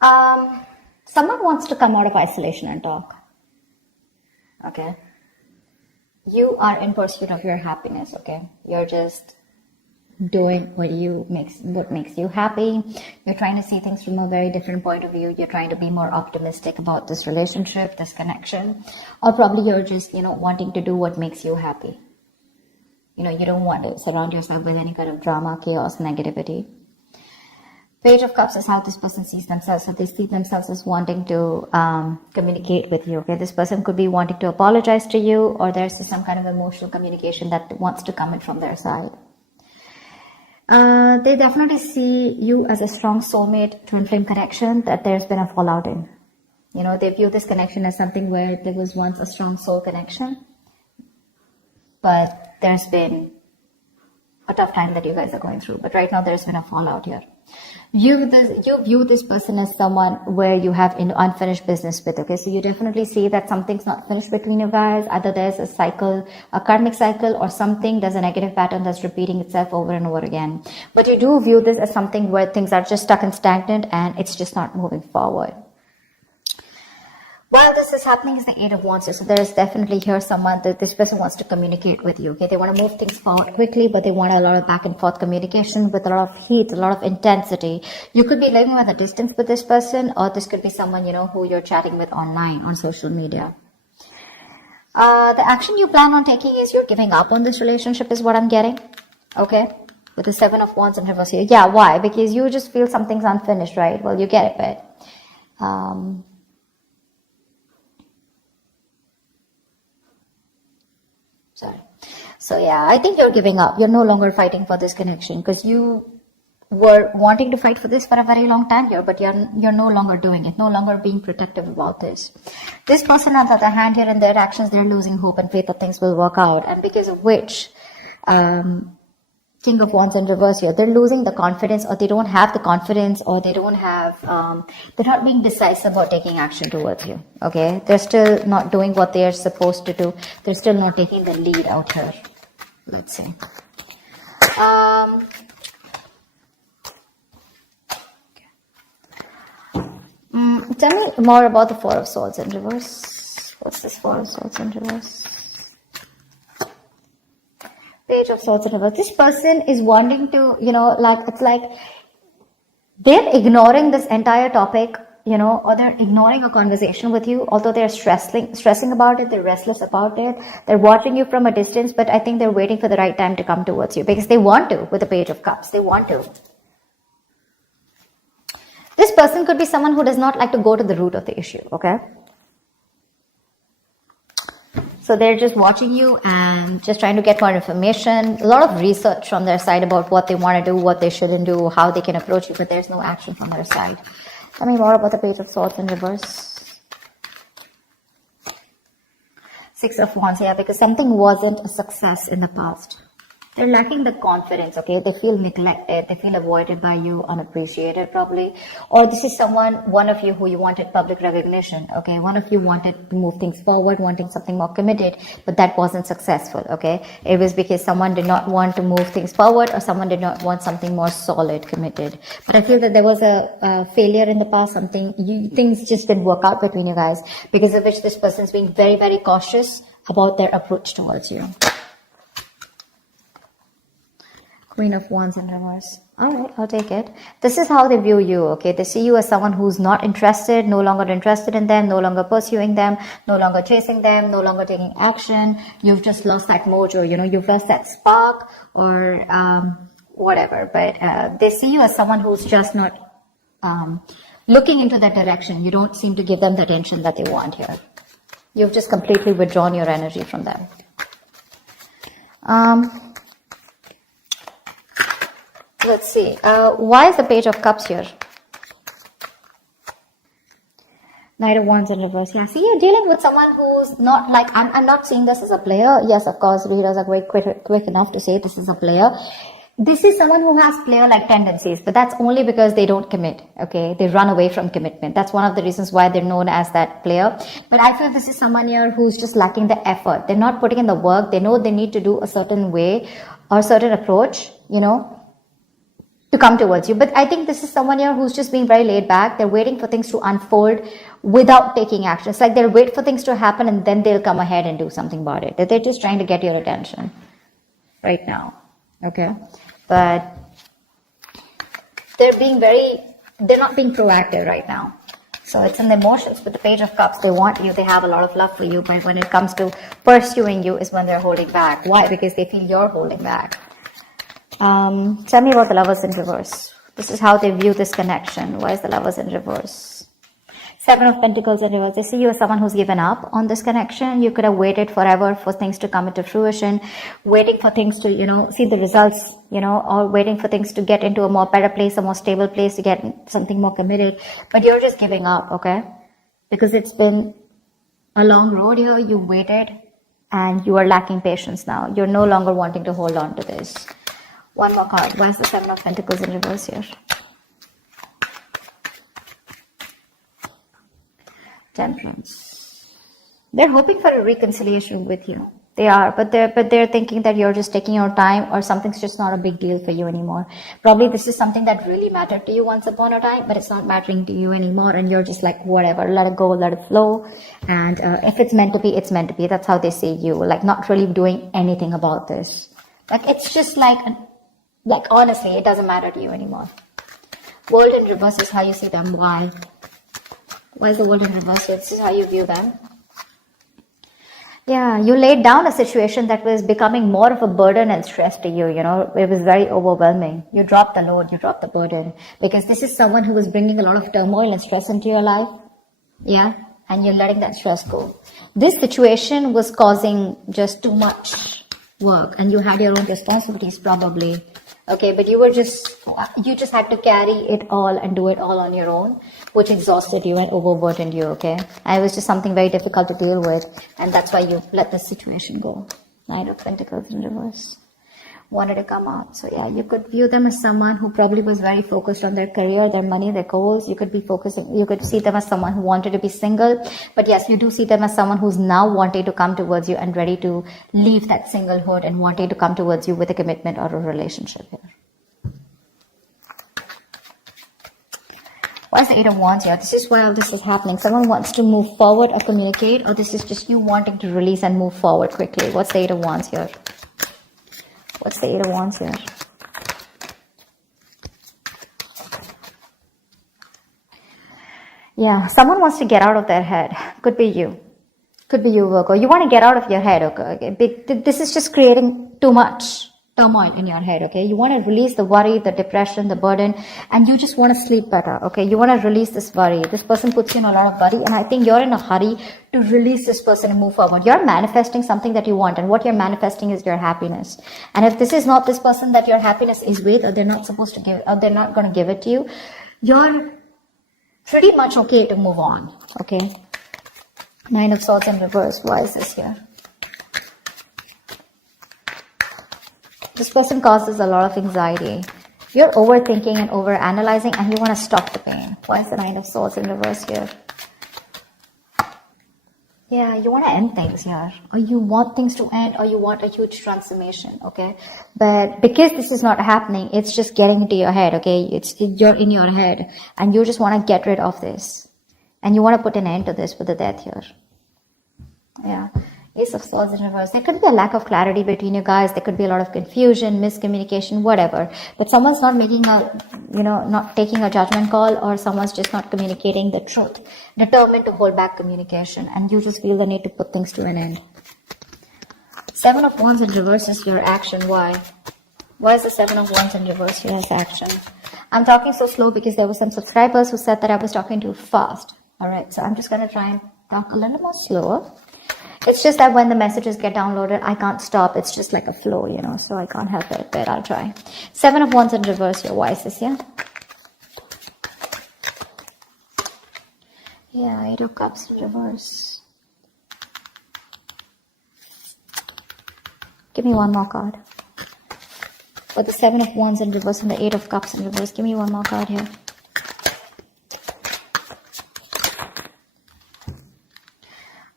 Someone wants to come out of isolation and talk. Okay. You are in pursuit of your happiness. Okay. You're just doing what makes you happy. You're trying to see things from a very different point of view. You're trying to be more optimistic about this relationship, this connection, or probably you're just, wanting to do what makes you happy. You don't want to surround yourself with any kind of drama, chaos, negativity. Page of Cups is how this person sees themselves. So they see themselves as wanting to communicate with you. Okay, this person could be wanting to apologize to you, or there's some kind of emotional communication that wants to come in from their side. They definitely see you as a strong soulmate, twin flame connection that there's been a fallout in. They view this connection as something where there was once a strong soul connection, but there's been a tough time that you guys are going through. But right now there's been a fallout here. You view this person as someone where you have unfinished business with. Okay, so you definitely see that something's not finished between you guys. Either there's a cycle, a karmic cycle, or there's a negative pattern that's repeating itself over and over again. But you do view this as something where things are just stuck and stagnant and it's just not moving forward. While this is happening is the Eight of Wands. So there is definitely here someone that this person wants to communicate with you. Okay, they want to move things forward quickly, but they want a lot of back and forth communication with a lot of heat, a lot of intensity. You could be living at a distance with this person, or this could be someone, who you're chatting with online on social media. The action you plan on taking is you're giving up on this relationship is what I'm getting. Okay, with the Seven of Wands in reverse here. Yeah, why? Because you just feel something's unfinished, right? Well, you get it, but so yeah, I think you're giving up. You're no longer fighting for this connection because you were wanting to fight for this for a very long time here, but you're no longer doing it, no longer being protective about this. This person, on the other hand, here in their actions, they're losing hope and faith that things will work out, and because of which, King of Wands in reverse here, they're losing the confidence, or they don't have the confidence, or they don't have, they're not being decisive about taking action towards you. Okay, they're still not doing what they are supposed to do. They're still not taking the lead out here. Let's see. Tell me more about the Four of Swords in reverse. What's this Four of Swords in reverse? Page of Swords in reverse. This person is wanting to, it's like they're ignoring this entire topic, or they're ignoring a conversation with you, although they're stressing about it, they're restless about it, they're watching you from a distance, but I think they're waiting for the right time to come towards you because they want to with the Page of Cups. They want to. This person could be someone who does not like to go to the root of the issue, okay? So they're just watching you and just trying to get more information, a lot of research from their side about what they want to do, what they shouldn't do, how they can approach you, but there's no action from their side. Tell me more about the Page of Swords in reverse. Six of Wands, yeah, because something wasn't a success in the past. They're lacking the confidence, okay? They feel neglected, they feel avoided by you, unappreciated probably. Or this is one of you who you wanted public recognition, okay? One of you wanted to move things forward, wanting something more committed, but that wasn't successful, okay? It was because someone did not want to move things forward, or someone did not want something more solid, committed. But I feel that there was a failure in the past, things just didn't work out between you guys, because of which this person is being very, very cautious about their approach towards you. Queen of Wands in reverse. All right, I'll take it. This is how they view you, okay? They see you as someone who's not interested, no longer interested in them, no longer pursuing them, no longer chasing them, no longer taking action. You've just lost that mojo, you've lost that spark or whatever. But they see you as someone who's just not looking into that direction. You don't seem to give them the attention that they want here. You've just completely withdrawn your energy from them. Let's see. Why is the Page of Cups here? Knight of Wands in reverse. Yeah, see, you're dealing with someone who's not like, I'm not seeing this as a player. Yes, of course, readers are quick enough to say this is a player. This is someone who has player-like tendencies, but that's only because they don't commit, okay? They run away from commitment. That's one of the reasons why they're known as that player. But I feel this is someone here who's just lacking the effort. They're not putting in the work. They know they need to do a certain way or a certain approach, to come towards you. But I think this is someone here who's just being very laid back. They're waiting for things to unfold without taking action. It's like they'll wait for things to happen and then they'll come ahead and do something about it. They're just trying to get your attention right now. Okay. But they're not being proactive right now. So it's in the emotions. With the Page of Cups, they want you, they have a lot of love for you, but when it comes to pursuing you is when they're holding back. Why? Because they feel you're holding back. Tell me about the Lovers in reverse. This is how they view this connection. Why is the Lovers in reverse? Seven of Pentacles in reverse. They see you as someone who's given up on this connection. You could have waited forever for things to come into fruition, waiting for things to, see the results, or waiting for things to get into a more better place, a more stable place, to get something more committed. But you're just giving up, okay? Because it's been a long road here. You waited and you are lacking patience now. You're no longer wanting to hold on to this. One more card. Why is the Seven of Pentacles in reverse here? Temperance. They're hoping for a reconciliation with you. They are, but they're thinking that you're just taking your time, or something's just not a big deal for you anymore. Probably this is something that really mattered to you once upon a time, but it's not mattering to you anymore, and you're just like, whatever, let it go, let it flow. And if it's meant to be, it's meant to be. That's how they see you, like not really doing anything about this. Like it's just like honestly, it doesn't matter to you anymore. World in reverse is how you see them. Why? Why is the world in reverse? This is how you view them. Yeah, you laid down a situation that was becoming more of a burden and stress to you, It was very overwhelming. You dropped the load, you dropped the burden. Because this is someone who was bringing a lot of turmoil and stress into your life. Yeah, and you're letting that stress go. This situation was causing just too much work, and you had your own responsibilities probably. Okay, but you just had to carry it all and do it all on your own, which exhausted you and overburdened you, okay? And it was just something very difficult to deal with, and that's why you let the situation go. Knight of Pentacles in reverse. Wanted to come out. So yeah, you could view them as someone who probably was very focused on their career, their money, their goals. You could see them as someone who wanted to be single. But yes, you do see them as someone who's now wanting to come towards you and ready to leave that singlehood and wanting to come towards you with a commitment or a relationship here. Why is the Eight of Wands here? This is why all this is happening. Someone wants to move forward or communicate, or this is just you wanting to release and move forward quickly. What's the Eight of Wands here? What's the Eight of Wands here? Yeah, someone wants to get out of their head. Could be you. Could be you, Virgo. You want to get out of your head, okay? This is just creating too much turmoil in your head, okay? You want to release the worry, the depression, the burden, and you just want to sleep better, okay? You want to release this worry. This person puts you in a lot of worry, and I think you're in a hurry to release this person and move forward. You're manifesting something that you want, and what you're manifesting is your happiness. And if this is not this person that your happiness is with, or they're not supposed to give, or they're not going to give it to you, you're pretty much okay to move on, okay? Nine of Swords in reverse. Why is this here? This person causes a lot of anxiety. You're overthinking and overanalyzing, and you want to stop the pain. Why is the Nine of Swords in reverse here? Yeah, you want to end things here. Or you want things to end, or you want a huge transformation, okay? But because this is not happening, it's just getting into your head, okay? You're in your head, and you just want to get rid of this. And you want to put an end to this with the Death here. Yeah. Ace of Swords in reverse. There could be a lack of clarity between you guys. There could be a lot of confusion, miscommunication, whatever. But someone's not making not taking a judgment call, or someone's just not communicating the truth. Determined to hold back communication, and you just feel the need to put things to an end. Seven of Wands in reverse is your action. Why? Why is the Seven of Wands in reverse here as action? I'm talking so slow because there were some subscribers who said that I was talking too fast. Alright, so I'm just going to try and talk a little more slower. It's just that when the messages get downloaded, I can't stop. It's just like a flow, so I can't help it, but I'll try. Seven of Wands in reverse here. Why is this here? Yeah, Eight of Cups in reverse. Give me one more card. For the Seven of Wands in reverse and the Eight of Cups in reverse, give me one more card here.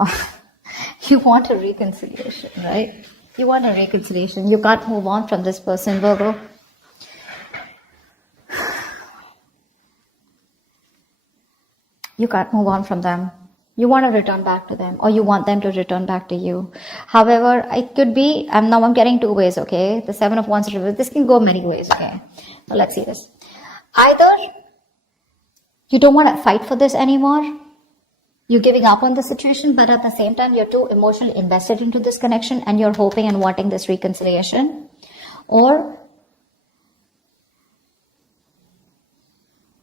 Oh. You want a reconciliation, right? You want a reconciliation. You can't move on from this person, Virgo. You can't move on from them. You want to return back to them, or you want them to return back to you. However, it could be, I'm getting two ways, okay? The Seven of Wands reverse. This can go many ways, okay? So let's see this. Either you don't want to fight for this anymore. You're giving up on the situation, but at the same time, you're too emotionally invested into this connection and you're hoping and wanting this reconciliation. Or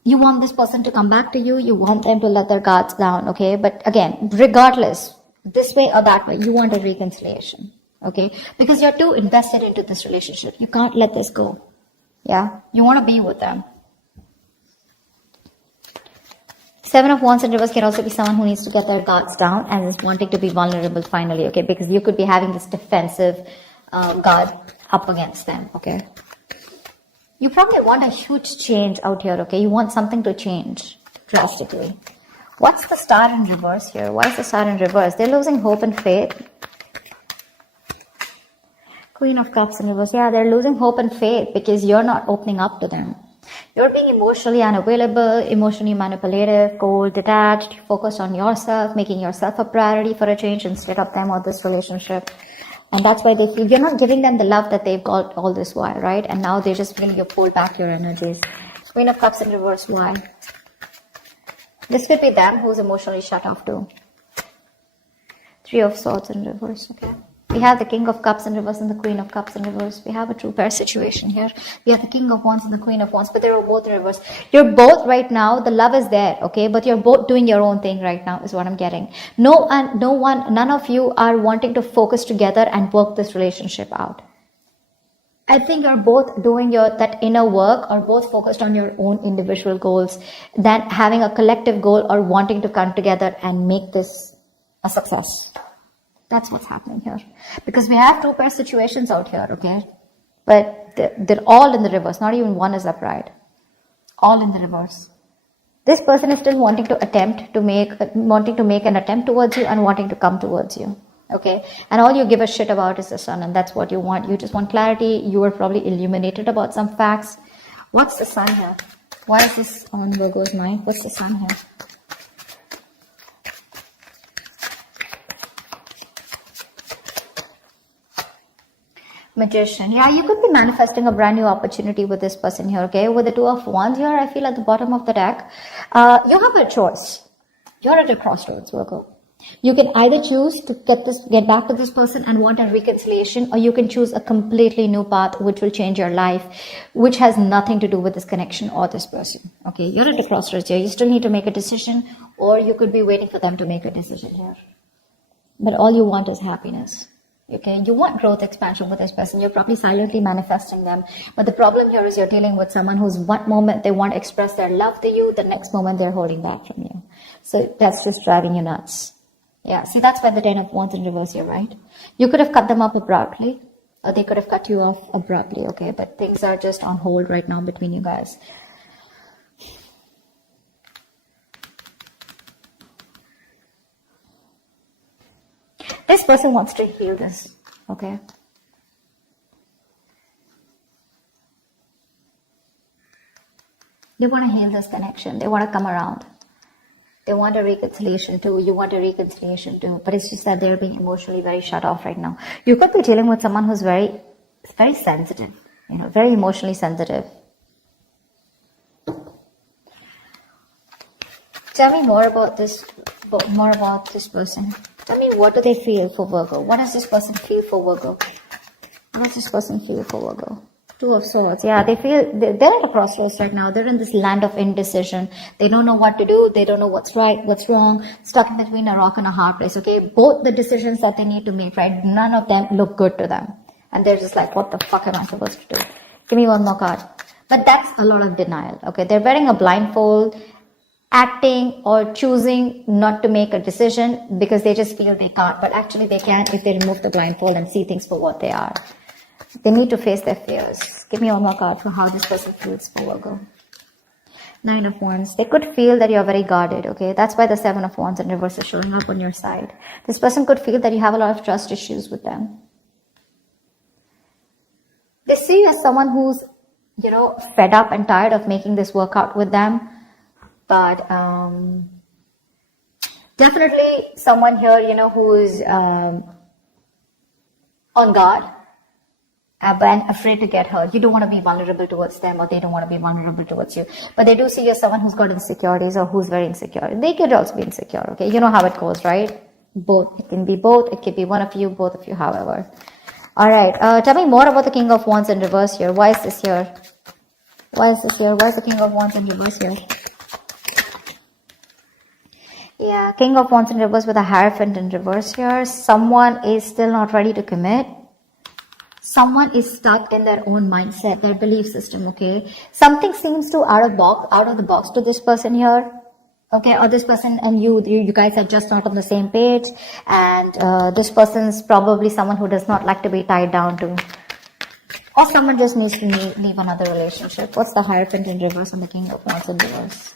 you want this person to come back to you. You want them to let their guards down, okay? But again, regardless, this way or that way, you want a reconciliation, okay? Because you're too invested into this relationship. You can't let this go, yeah? You want to be with them. Seven of Wands in reverse can also be someone who needs to get their guards down and is wanting to be vulnerable finally, okay? Because you could be having this defensive guard up against them, okay? You probably want a huge change out here, okay? You want something to change drastically. What's the Star in reverse here? Why is the Star in reverse? They're losing hope and faith. Queen of Cups in reverse. Yeah, they're losing hope and faith because you're not opening up to them. You're being emotionally unavailable, emotionally manipulative, cold, detached, focused on yourself, making yourself a priority for a change instead of them or this relationship. And that's why they feel you're not giving them the love that they've got all this while, right? And now they just feel you pull back your energies. Queen of Cups in reverse, why? This could be them who's emotionally shut off too. Three of Swords in reverse, okay? We have the King of Cups in reverse and the Queen of Cups in reverse. We have a true pair situation here. We have the King of Wands and the Queen of Wands, but they're both in reverse. You're both right now, the love is there, okay? But you're both doing your own thing right now is what I'm getting. None of you are wanting to focus together and work this relationship out. I think you're both doing that inner work or both focused on your own individual goals than having a collective goal or wanting to come together and make this a success. That's what's happening here. Because we have two pair situations out here, okay? But they're all in the reverse. Not even one is upright. All in the reverse. This person is still wanting to make an attempt towards you and wanting to come towards you. Okay? And all you give a shit about is the Sun, and that's what you want. You just want clarity. You are probably illuminated about some facts. What's the Sun here? Why is this on Virgo's mind? What's the Sun here? Magician. Yeah, you could be manifesting a brand new opportunity with this person here, okay? With the Two of Wands here, I feel at the bottom of the deck, you have a choice. You're at a crossroads, Virgo. You can either choose to get back to this person and want a reconciliation, or you can choose a completely new path which will change your life, which has nothing to do with this connection or this person. Okay, you're at a crossroads here. You still need to make a decision, or you could be waiting for them to make a decision here. But all you want is happiness. Okay, you want growth, expansion with this person. You're probably silently manifesting them. But the problem here is you're dealing with someone who's one moment they want to express their love to you, the next moment they're holding back from you. So that's just driving you nuts. Yeah, see, that's why the Ten of Wands in reverse here, right? You could have cut them up abruptly, or they could have cut you off abruptly, okay? But things are just on hold right now between you guys. This person wants to heal this, okay? They want to heal this connection. They want to come around. They want a reconciliation too. You want a reconciliation too. But it's just that they're being emotionally very shut off right now. You could be dealing with someone who's very sensitive, very emotionally sensitive. Tell me more about this person. Tell me, what do they feel for Virgo? What does this person feel for Virgo? What does this person feel for Virgo? Two of Swords. Yeah, they're at a crossroads right now. They're in this land of indecision. They don't know what to do. They don't know what's right, what's wrong. Stuck in between a rock and a hard place, okay? Both the decisions that they need to make, right? None of them look good to them. And they're just like, what the fuck am I supposed to do? Give me one more card. But that's a lot of denial, okay? They're wearing a blindfold, acting or choosing not to make a decision because they just feel they can't. But actually they can if they remove the blindfold and see things for what they are. They need to face their fears. Give me one more card for how this person feels for Virgo. Nine of Wands. They could feel that you're very guarded, okay? That's why the Seven of Wands in reverse is showing up on your side. This person could feel that you have a lot of trust issues with them. They see you as someone who's, fed up and tired of making this work out with them. But Definitely someone here, who's on guard, but afraid to get hurt. You don't want to be vulnerable towards them, or they don't want to be vulnerable towards you. But they do see you're someone who's got insecurities or who's very insecure. They could also be insecure, okay? You know how it goes, right? Both. It can be both. It could be one of you, both of you, however. All right. Tell me more about the King of Wands in reverse here. Why is this here? Why is this here? Why is the King of Wands in reverse here? Yeah, King of Wands in reverse with a Hierophant in reverse here. Someone is still not ready to commit. Someone is stuck in their own mindset, their belief system, okay? Something seems to out of the box to this person here, okay? Or this person and you guys are just not on the same page, and this person's probably someone who does not like to be tied down to, or someone just needs to leave another relationship. What's the Hierophant in reverse and the King of Wands in reverse?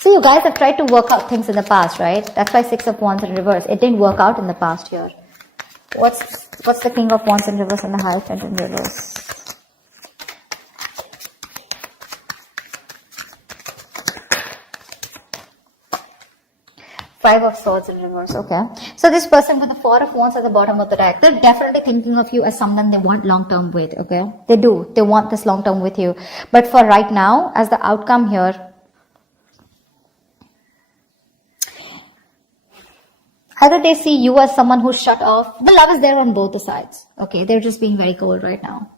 So you guys have tried to work out things in the past, right? That's why Six of Wands in reverse. It didn't work out in the past here. What's the King of Wands in reverse and the Hierophant in reverse? Five of Swords in reverse, okay. So this person with the Four of Wands at the bottom of the deck, they're definitely thinking of you as someone they want long-term with, okay. They do. They want this long-term with you. But for right now, as the outcome here, either they see you as someone who's shut off. The love is there on both the sides. Okay, they're just being very cold right now.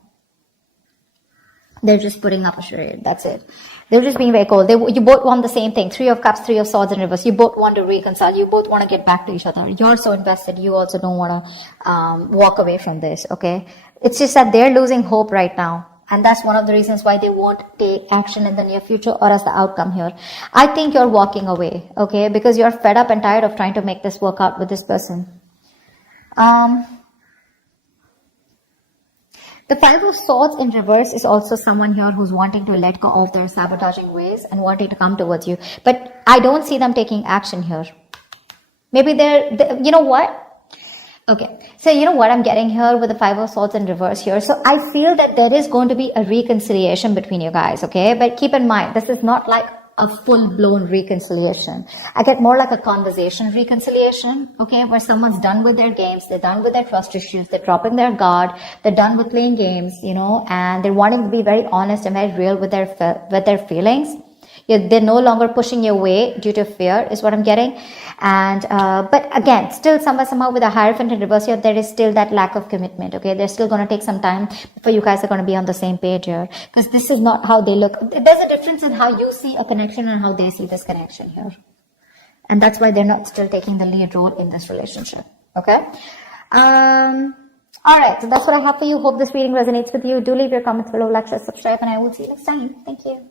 They're just putting up a charade. That's it. They're just being very cold. You both want the same thing. Three of Cups, Three of Swords in reverse. You both want to reconcile. You both want to get back to each other. You're so invested. You also don't want to walk away from this. Okay, it's just that they're losing hope right now. And that's one of the reasons why they won't take action in the near future or as the outcome here. I think you're walking away, okay? Because you're fed up and tired of trying to make this work out with this person. The Five of Swords in reverse is also someone here who's wanting to let go of their sabotaging ways and wanting to come towards you. But I don't see them taking action here. Maybe you know what? Okay, so you know what I'm getting here with the Five of Swords in reverse here. So I feel that there is going to be a reconciliation between you guys, okay? But keep in mind, this is not like a full-blown reconciliation. I get more like a conversation reconciliation, okay? Where someone's done with their games, they're done with their trust issues, they're dropping their guard, they're done with playing games, and they're wanting to be very honest and very real with their feelings. They're no longer pushing you away due to fear, is what I'm getting. And but again, still somehow with a Hierophant in reverse here, there is still that lack of commitment. Okay, they're still going to take some time before you guys are going to be on the same page here, because this is not how they look. There's a difference in how you see a connection and how they see this connection here, and that's why they're not still taking the lead role in this relationship. Okay. All right, so that's what I have for you. Hope this reading resonates with you. Do leave your comments below, like, share, subscribe, and I will see you next time. Thank you.